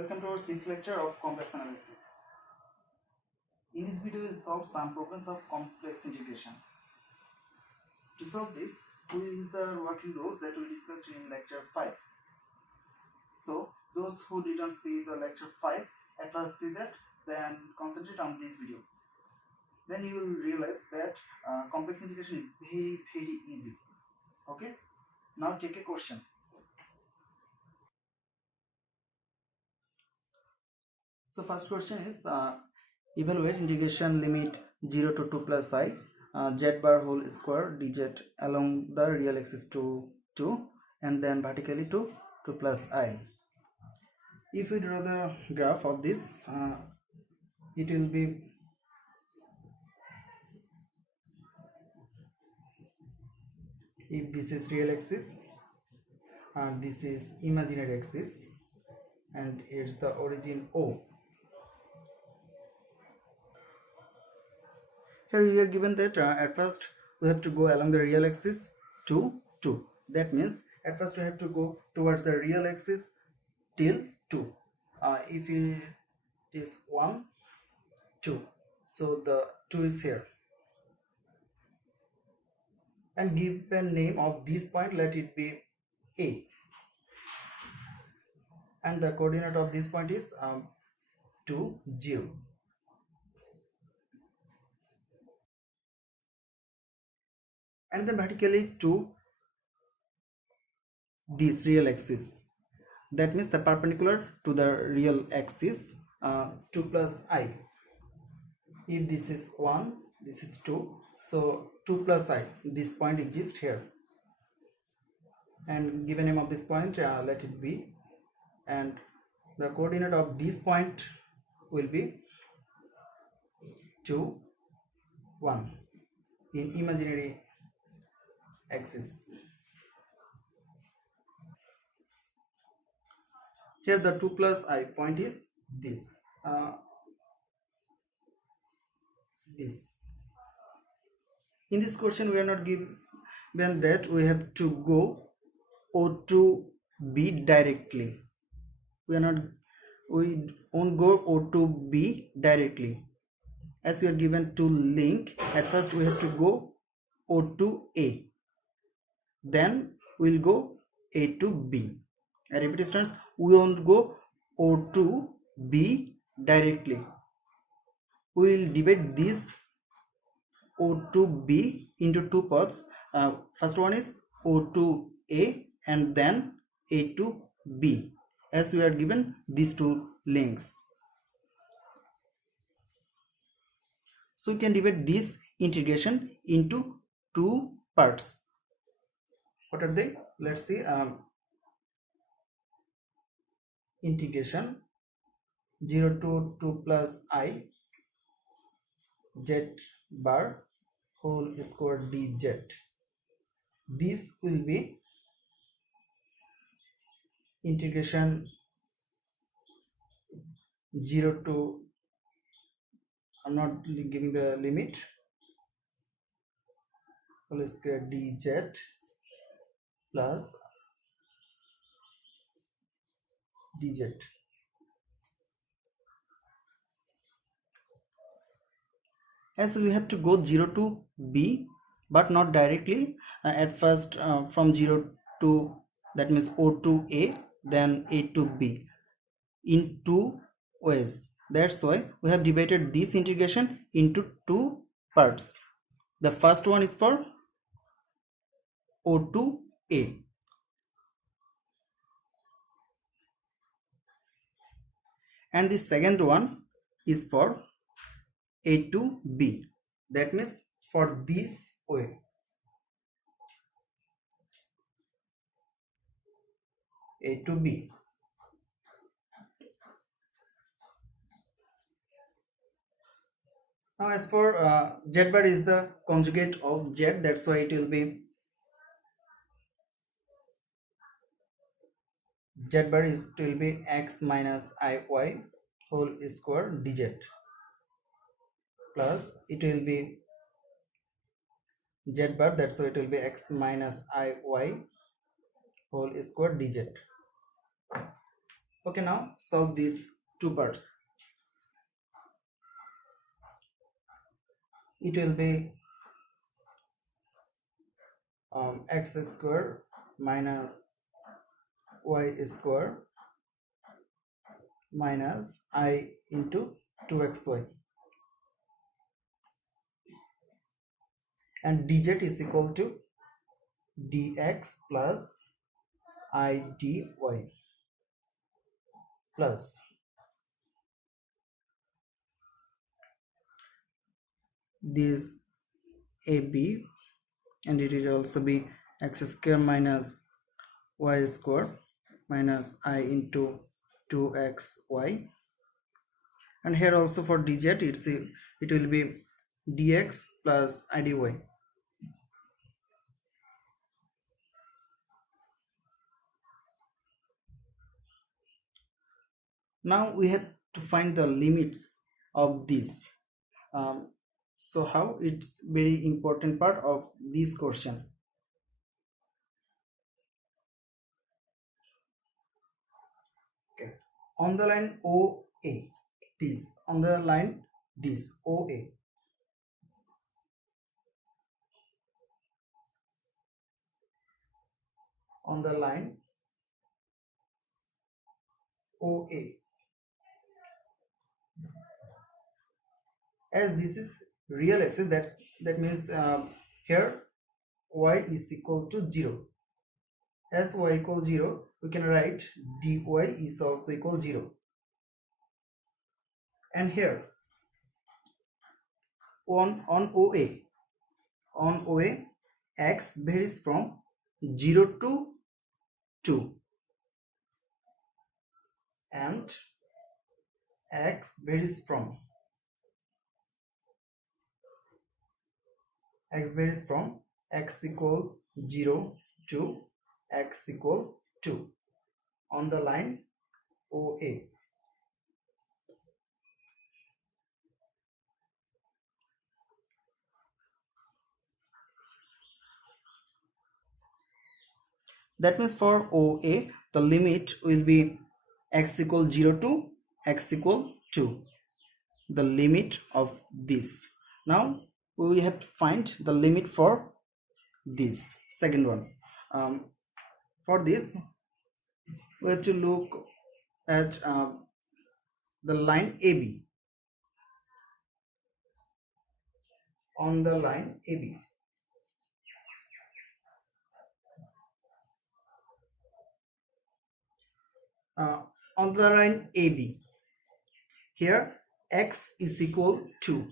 Welcome to our sixth lecture of complex analysis. In this video, we will solve some problems of complex integration. To solve this, we will use the working rules that we discussed in lecture 5. So, those who didn't see the lecture 5, at first see that, then concentrate on this video. Then you will realize that complex integration is very easy. Okay? Now take a question. So first question is evaluate integration limit 0 to 2 plus I z bar whole square dz along the real axis to 2 and then vertically to 2 plus I. If we draw the graph of this, it will be if this is real axis and this is imaginary axis and here's the origin O. Here we are given that at first we have to go along the real axis to 2. That means at first we have to go towards the real axis till 2. If it is 1, 2. So the 2 is here. And give a name of this point, let it be A. And the coordinate of this point is 2, 0. And then vertically to this real axis. That means the perpendicular to the real axis 2 plus I. If this is 1, this is 2. So 2 plus I, this point exists here. And give a name of this point, let it be. And the coordinate of this point will be 2, 1 in imaginary axis. Here the 2 plus I point is this. In this question we are not given that we have to go O to B directly. We won't go O to B directly. As we are given to link, at first we have to go O to A. Then we will go A to B. I repeat students, we won't go O to B directly. We will divide this O to B into two parts. First one is O to A and then A to B, as we are given these two links. So we can divide this integration into two parts. What are they? Let's see. Integration 0 to 2 plus I z bar whole square dz. This will be integration 0 to, I'm not giving the limit, whole square dz plus dz. As we have to go 0 to B but not directly. At first from 0 to, that means O to A, then A to B in two ways. That's why we have divided this integration into two parts. The first one is for O to A. And the second one is for A to B. That means for this way. A to B. Now as for z bar is the conjugate of z, that's why it will be z bar will be x minus iy whole square dz, plus it will be z bar, that's why it will be x minus iy whole square dz. Okay, now solve these two parts. It will be x square minus y square minus I into 2xy, and dz is equal to dx plus I dy plus this AB, and it will also be x square minus y square minus I into 2xy, and here also for dz it will be dx plus I dy. Now we have to find the limits of this. So how? It's very important part of this question. Okay, on the line OA, this on the line this OA, on the line OA, as this is real axis, that means here y is equal to 0. As y equals 0, we can write dy is also equal 0. And here on OA x varies from 0 to 2, and x varies from x equal 0 to x equal 2 on the line OA. That means for OA the limit will be x equal 0 to x equal 2, the limit of this. Now we have to find the limit for this second one. For this we have to look at the line AB. On the line AB, on the line AB, here x is equal to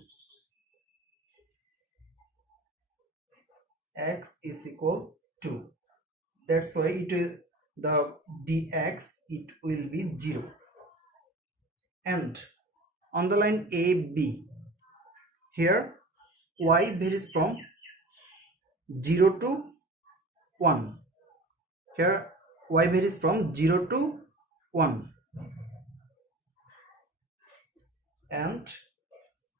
that's why it will, the dx it will be 0. And on the line AB, here y varies from 0 to 1. Here y varies from 0 to 1, and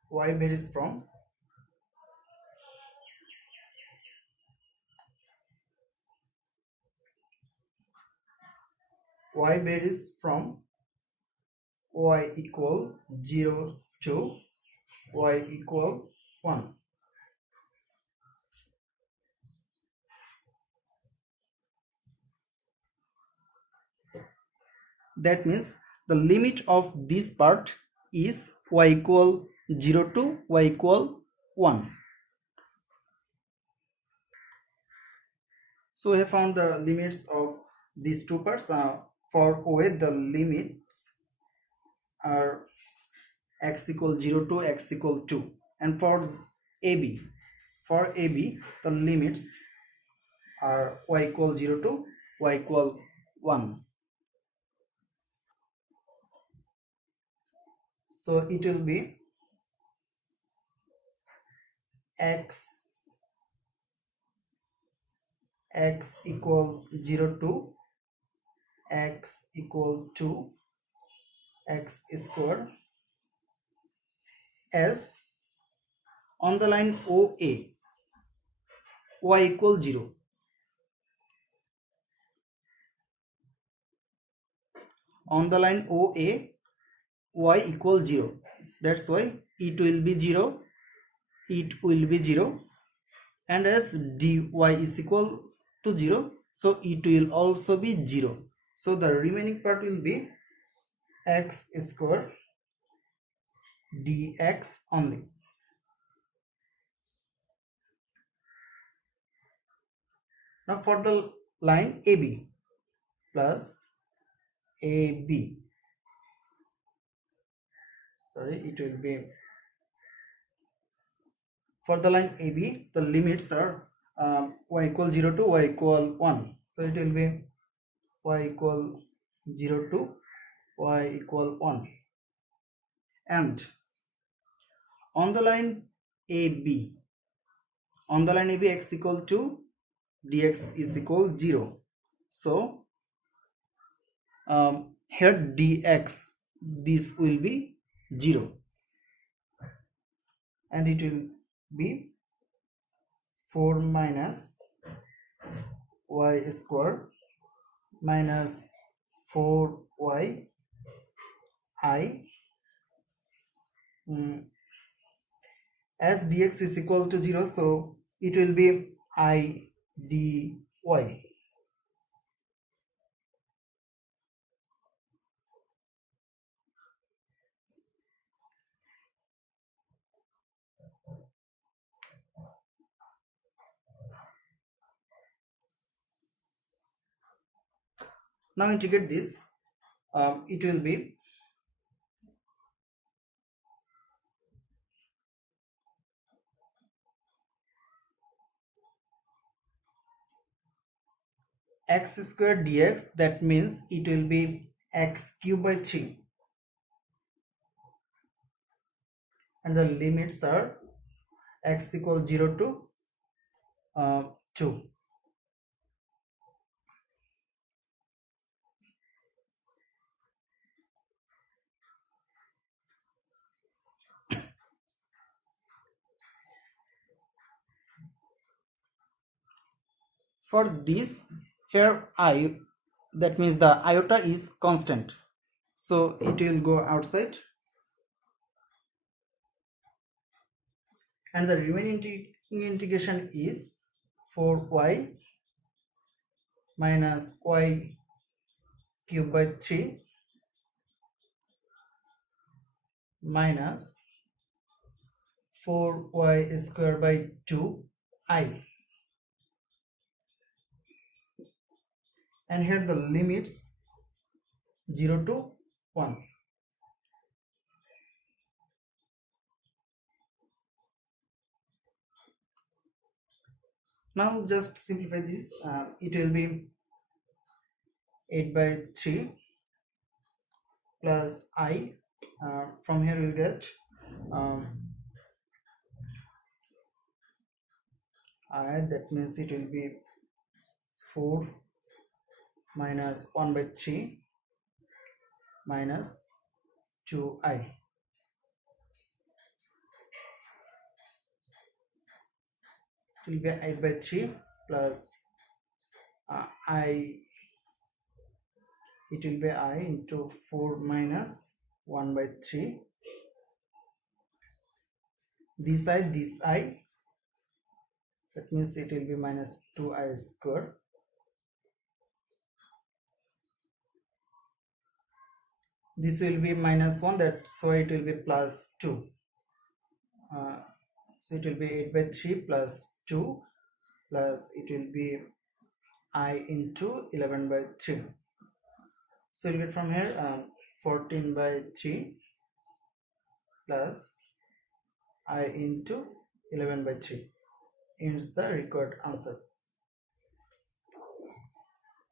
y varies from y equal 0 to y equal 1. That means the limit of this part is y equal 0 to y equal 1. So we have found the limits of these two parts. For OA the limits are x equal 0 to x equal 2, and for AB the limits are y equal 0 to y equal 1. So it will be x equal 0 to x equal to x square, as on the line OA y equal 0. on the line OA y equal 0, that's why it will be 0, it will be 0, and as dy is equal to 0, so it will also be 0. So the remaining part will be x square dx only. Now for the line AB plus AB, sorry, it will be for the line AB, the limits are y equal 0 to y equal 1, so it will be y equal 0 to y equal 1, and on the line AB, on the line AB x equal to dx is equal 0, so here dx, this will be 0, and it will be 4 minus y square minus 4y I, as dx is equal to 0, so it will be I dy. Now integrate this, it will be x square dx, that means it will be x cube by 3, and the limits are x equal 0 to 2. For this, here I, that means the iota is constant, so it will go outside, and the remaining integration is 4y minus y cube by 3 minus 4y square by 2I, and here the limits 0 to 1. Now just simplify this, it will be 8 by 3 plus I, from here we'll get I, that means it will be 4 minus 1 by 3 minus 2I. It will be 8 by 3 plus I, it will be I into 4 minus 1 by 3, this I, that means it will be minus 2I square, this will be minus 1, that's why it will be plus 2, so it will be 8 by 3 plus 2 plus it will be I into 11 by 3, so you'll get from here 14 by 3 plus I into 11 by 3, hence the required answer.